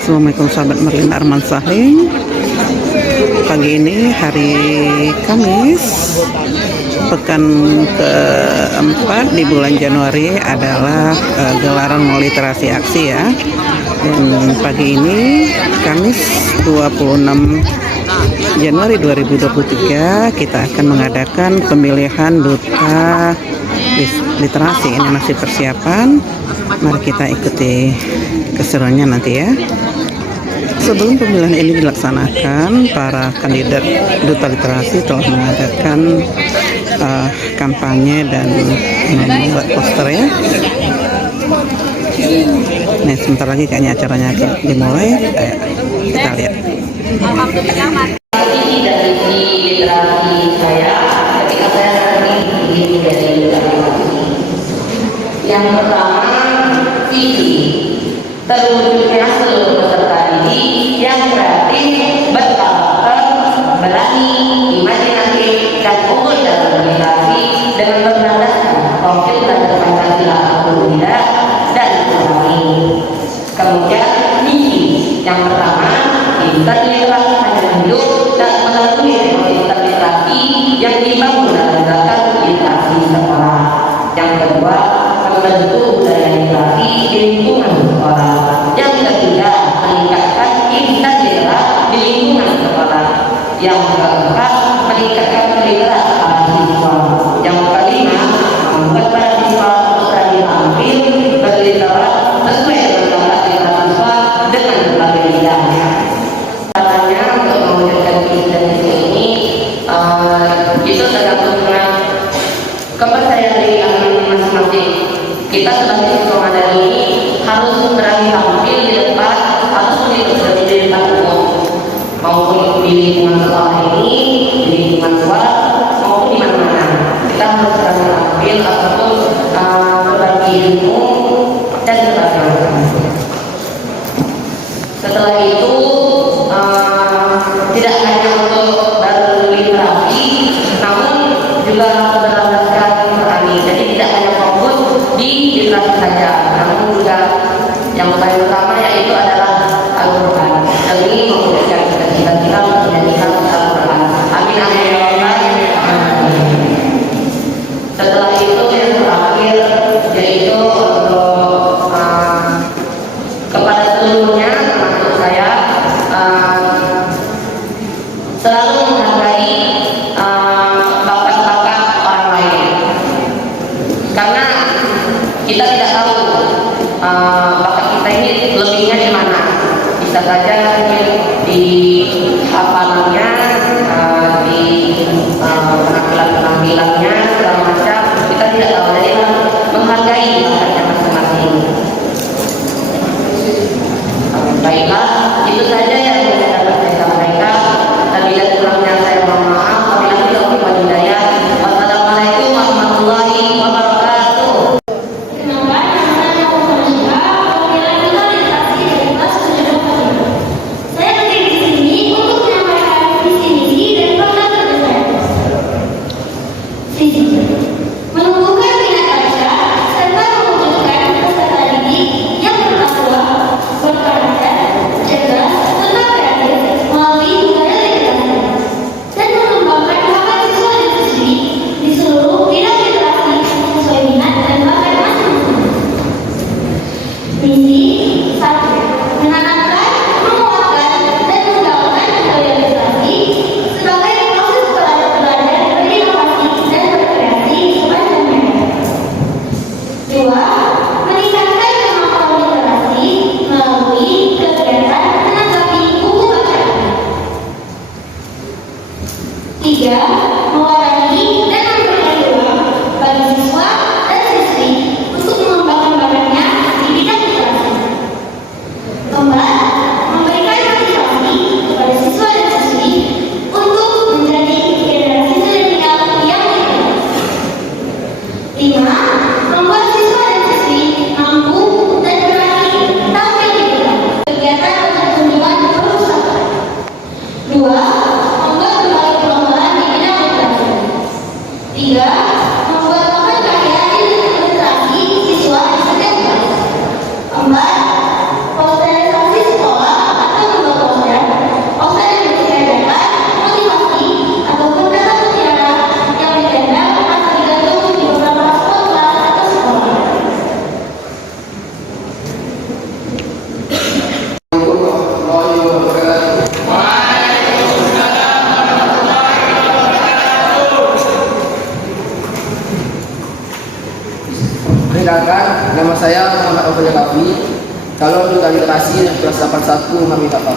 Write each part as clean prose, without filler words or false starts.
Assalamualaikum sahabat Merlin Arman Sahling. Pagi ini hari Kamis, pekan keempat di bulan Januari adalah gelaran literasi aksi ya. Dan pagi ini Kamis 26 Januari 2023 kita akan mengadakan pemilihan duta literasi. Ini masih persiapan. Mari kita ikuti keseruannya nanti ya. Sebelum pemilihan ini dilaksanakan, para kandidat duta literasi telah mengadakan kampanye dan membuat poster ya. Nah, sebentar lagi kayaknya acaranya dimulai. Kita lihat. Dari literasi saya, ketika saya tadi dari yang pertama, visi terwujudnya seluruh peserta didik yang kreatif, berkarakter, berani, imajinatif, dan unggul dalam literasi dengan berlandaskan profil belajar Pancasila Akademia dan ekonomi. Kemudian misi yang pertama, literasi adalah hidup dan melalui literasi yang dibangun dalam gerakan literasi sekolah. Yang kedua, membentuk budaya literasi di lingkungan sekolah. Yang ketiga, meningkatkan insan literasi di lingkungan sekolah. Yang keempat, meningkatkan literasi para siswa. Yang kelima, membuat para siswa berani tampil berliterasi sesuai dengan bakat siswa dengan berbagai bidangnya. Caranya untuk mewujudkan visi ini itu tergantung dengan kepercayaan diri anak masing-masing. Kita sebagai siswa madani ini harus berani tampil di depan ataupun di depan umum, maupun di lingkungan sekolah ini, di lingkungan luar, maupun di mana-mana. Kita harus berani tampil ataupun berbagi ilmu dan sebagainya. Setelah itu tidak hanya untuk berliterasi, namun juga berlandaskan Qurani. Jadi tidak hanya fokus di literasi saja, namun juga yang paling utama yaitu adalah Al-Quran. Demi mewujudkan cita-cita kita untuk menjadikan Al-Quran. Amin amin ya Allah. Setelah itu yang terakhir yaitu untuk kepada seluruhnya, termasuk saya, selalu menghargai bakat-bakat orang lain, karena kita tidak tahu bakat kita ini lebihnya di mana. Bisa saja di hafalannya, di penampilannya segala macam, kita tidak tahu. Jadi menghargai bakatnya masing-masing. Baiklah, itu saja yang dapat saya sampaikan. Bila kurangnya saya mohon maaf. Wabillahi taufiq wal hidayah. Wassalamualaikum warahmatullahi wabarakatuh. Saya berdiri di sini untuk menyampaikan visi misi dan program terbesar. Visi menumbuhkan minat baca serta mewujudkan peserta didik yang bertakwa, berkarakter, dan literasi dan kelas 81 memahami kata.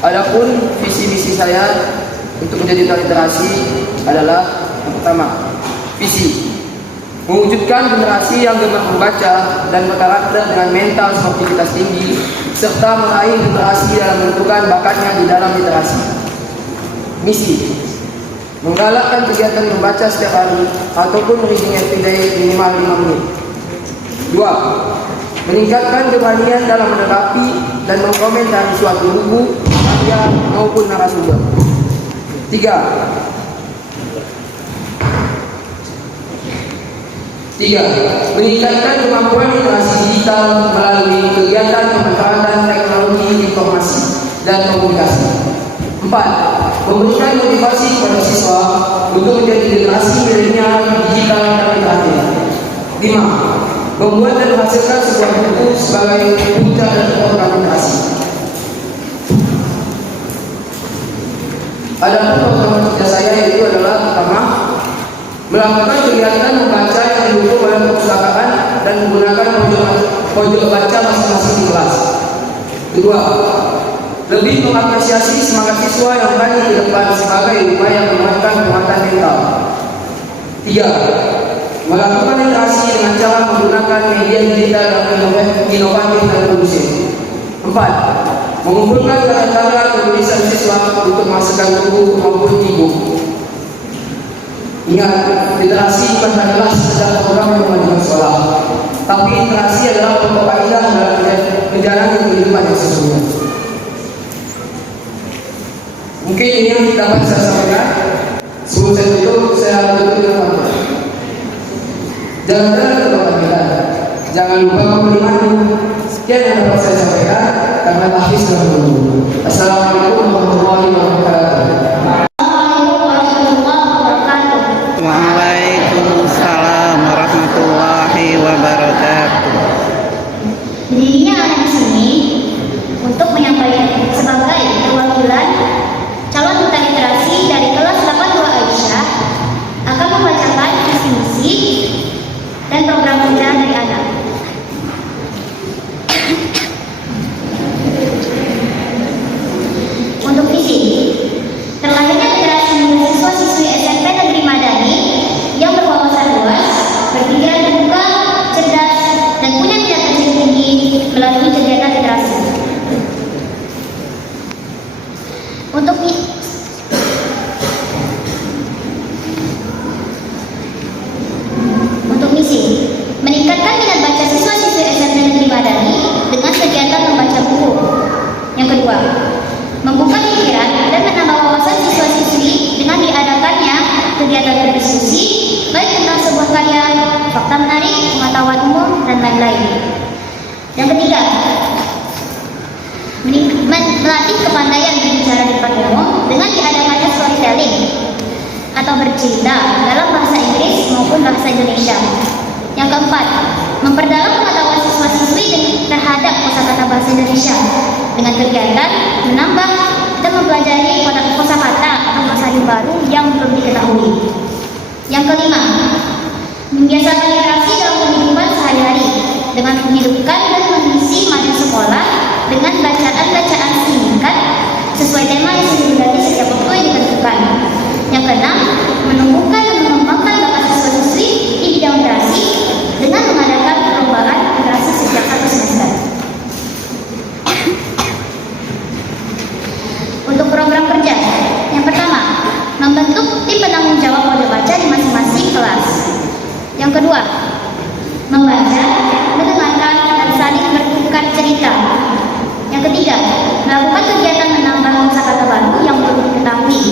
Adapun visi misi saya untuk menjadi duta literasi adalah yang pertama, visi mewujudkan generasi yang gemar membaca dan berkarakter dengan mental sportivitas tinggi serta meraih literasi dalam menentukan bakatnya di dalam literasi. Misi menggalakkan kegiatan membaca setiap hari ataupun reading every day minimal 5 menit. 2. Meningkatkan keberanian dalam menanggapi dan mengkomentari suatu buku, karya maupun narasumber. 3. Meningkatkan kemampuan literasi digital melalui kegiatan pemanfaatan teknologi informasi dan komunikasi. 4. Memberikan motivasi kepada siswa untuk menjadi generasi milenial digital dan literasi. 5. Membuat dan menghasilkan sebuah buku sebagai puncak dan program literasi. Adapun program kerja saya itu adalah pertama, melakukan kegiatan membaca yang didukung oleh perpustakaan dan menggunakan pojok baca masing-masing di kelas. 2. Lebih mengapresiasi semangat siswa yang berani di depan sebagai upaya menguatkan penguatan mental. 3. Melakukan literasi dengan cara menggunakan media digital dan inovatif dan kondusif. 4. Mengumpulkan karya-karya penulisan siswa untuk menghasilkan buku maupun e-book. Ingat, literasi bukan adalah sekedar program yang memajukan sekolah, tapi literasi adalah pokok kaidah dalam menjalani kehidupan yang sesungguhnya. Mungkin ini yang dapat saya sampaikan. Sebelum saya tutup, saya tutup dengan kata. Jangan kebahagiaan, jangan lupa memberikan. Sekian yang dapat saya sampaikan karena tahfiz telah menunggu. Assalamualaikum warahmatullahi wabarakatuh. Waalaikumsalam warahmatullahi wabarakatuh. Dirinya ada di sini untuk menyampaikan sebagai perwakilan calon duta literasi dari kelas 82 Aisyah akan membacakan visi misi dan program kerja dari anak. Untuk visi, terlahirnya generasi muda siswa-siswi SMP Negeri Madani yang berwawasan luas, berpikiran terbuka, cerdas, dan punya minat baca tinggi melalui kegiatan literasi. Untuk misi, meningkatkan minat baca siswa-siswi SMP Negeri Madani dengan kegiatan membaca buku. Yang kedua, membuka pikiran dan menambah wawasan siswa-siswi dengan diadakannya kegiatan berdiskusi baik tentang sebuah karya, fakta menarik, pengetahuan umum, dan lain-lain. Yang ketiga, melatih kepandaian berbicara di depan umum dengan diadakannya storytelling atau bercerita dalam bahasa Inggris maupun bahasa Indonesia. Yang keempat, memperdalam pengetahuan siswa-siswi terhadap kosakata bahasa Indonesia dengan kegiatan menambah dan mempelajari kosakata atau bahasa baru yang belum diketahui. Yang kelima, membiasakan literasi dalam kehidupan sehari-hari dengan menghidupkan dan mengisi materi sekolah dengan bacaan-bacaan singkat sesuai tema yang sudah dibagi setiap waktu yang ditentukan. Yang keenam, menumbuhkan dan mengembangkan bakat siswa-siswi di bidang literasi dengan mengadakan perlombaan literasi setiap 1 semester. Untuk program kerja, yang pertama, membentuk tim penanggung jawab kode baca di masing-masing kelas. Yang kedua, membaca, mendengarkan, dan saling bertukar cerita. Yang ketiga, melakukan kegiatan menambah kosakata baru yang belum diketahui.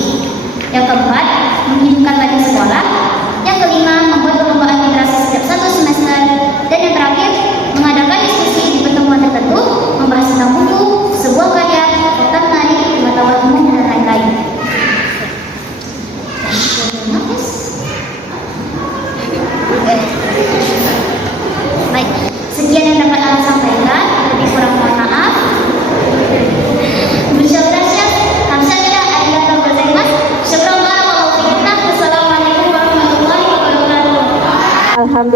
Yang keempat, menghidupkan lagi sekolah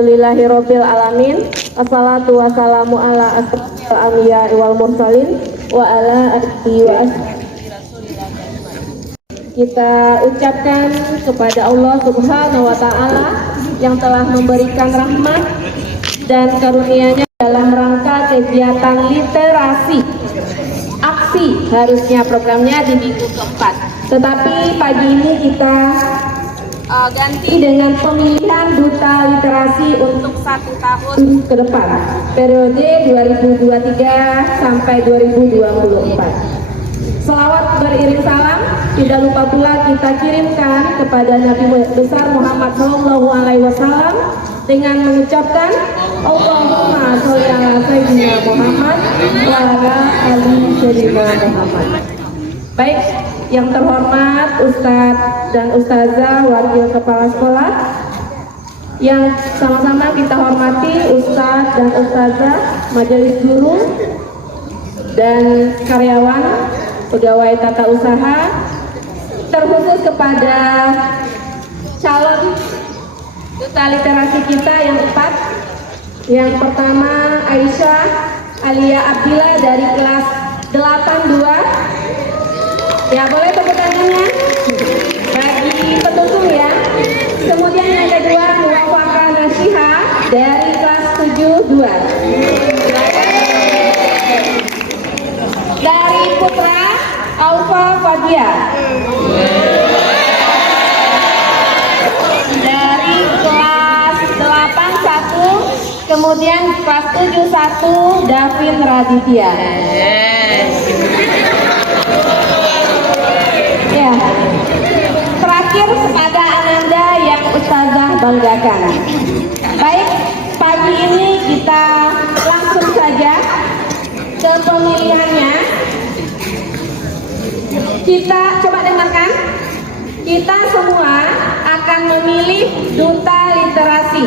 Alhamdulillahirabbil alamin. Assalatu wassalamu ala asyrofil anbiya'i wal mursalin wa ala alihi wa kita ucapkan kepada Allah Subhanahu wa taala yang telah memberikan rahmat dan karunia-Nya dalam rangka kegiatan literasi. Aksi harusnya programnya di minggu keempat. Tetapi pagi ini kita ganti dengan pemilihan duta literasi untuk 1 tahun ke depan, periode 2023 sampai 2024. Selawat beriring salam tidak lupa pula kita kirimkan kepada Nabi besar Muhammad SAW dengan mengucapkan Allahumma sholli ala sayyidina Muhammad wa ala ali sayyidina Muhammad. Baik, yang terhormat Ustadz dan Ustazah Wakil Kepala Sekolah, yang sama-sama kita hormati Ustadz dan Ustazah, Majelis Guru, dan karyawan, pegawai tata usaha, terkhusus kepada calon duta literasi kita yang 4. Yang pertama Aisyah Alia Abdillah dari kelas 82. Ya, boleh tepuk tangannya bagi petutung ya. Kemudian yang kedua Muwafaqah Nasyiha dari kelas 72. Dari Putra Aufa Fadia. Dari kelas 81, kemudian kelas 71 Davin Raditya. Ya. Terakhir kepada Ananda yang Ustazah banggakan. Baik, pagi ini kita langsung saja ke pemilihannya. Kita coba dengarkan. Kita semua akan memilih duta literasi.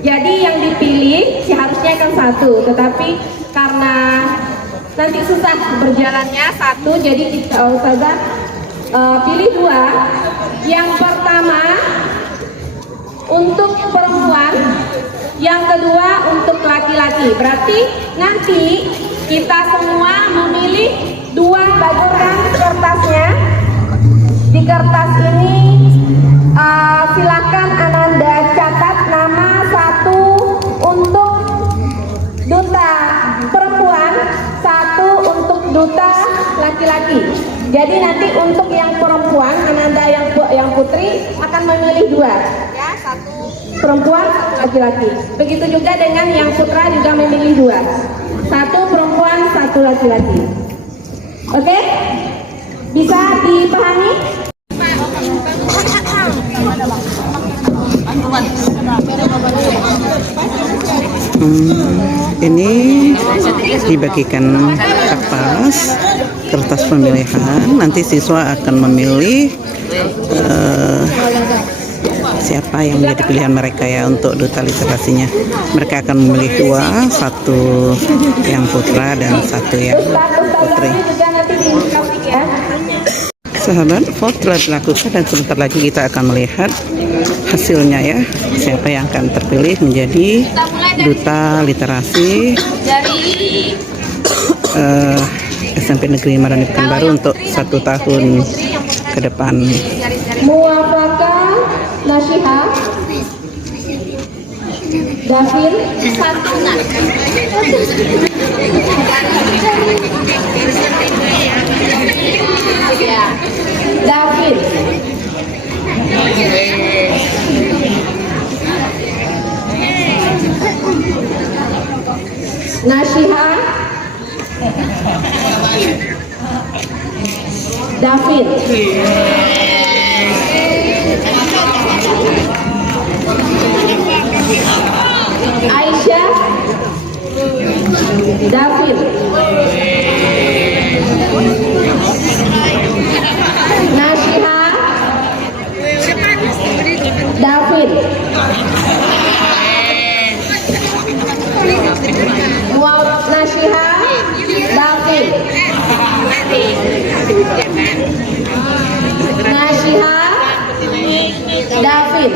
Jadi yang dipilih seharusnya kan 1, tetapi karena nanti susah berjalannya 1, jadi kita Ustazah pilih 2. Yang pertama untuk perempuan, yang kedua untuk laki-laki. Berarti nanti kita semua memilih 2 bagian kertasnya. Di kertas ini silakan Ananda catat nama 1 untuk duta perempuan, 1 untuk duta laki-laki. Jadi nanti untuk yang perempuan, Ananda yang putri akan memilih 2, ya, 1 perempuan, 1 laki-laki. Begitu juga dengan yang putra juga memilih 2, 1 perempuan, 1 laki-laki. Oke? Bisa dipahami? Ini dibagikan kertas pemilihan. Nanti siswa akan memilih siapa yang menjadi pilihan mereka ya untuk duta literasinya. Mereka akan memilih 2, 1 yang putra dan 1 yang putri. Sahabat, vote telah dilakukan dan sebentar lagi kita akan melihat hasilnya ya. Siapa yang akan terpilih menjadi duta literasi SMP Negeri Marani Pekanbaru untuk 1 tahun ke depan. Muwafaqah Nasyiha Davin Davin Nasyiha Davin Aisyah Davin Nasyiha Davin Nasyiha Davin Nasyiha Davin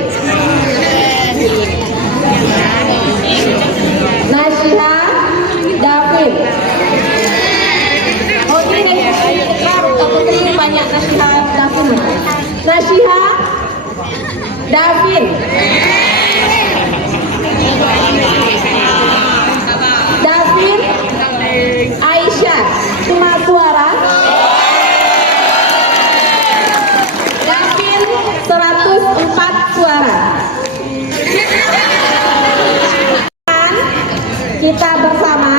Nasyiha Davin. Oh ini baru aku terima banyak Nasyiha Davin. Nasyiha Davin. Davin Aisyah. 5 suara. Davin 104 suara. Kita bersama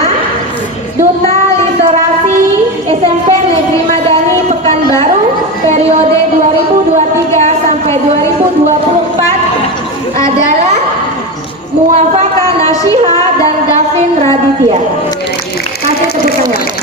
Duta Literasi SMP Negeri Madani Pekanbaru periode 2023 sampai 2024 adalah Muwafaqah Nasyiha dan Davin Raditya. Kasih tepuk tangan.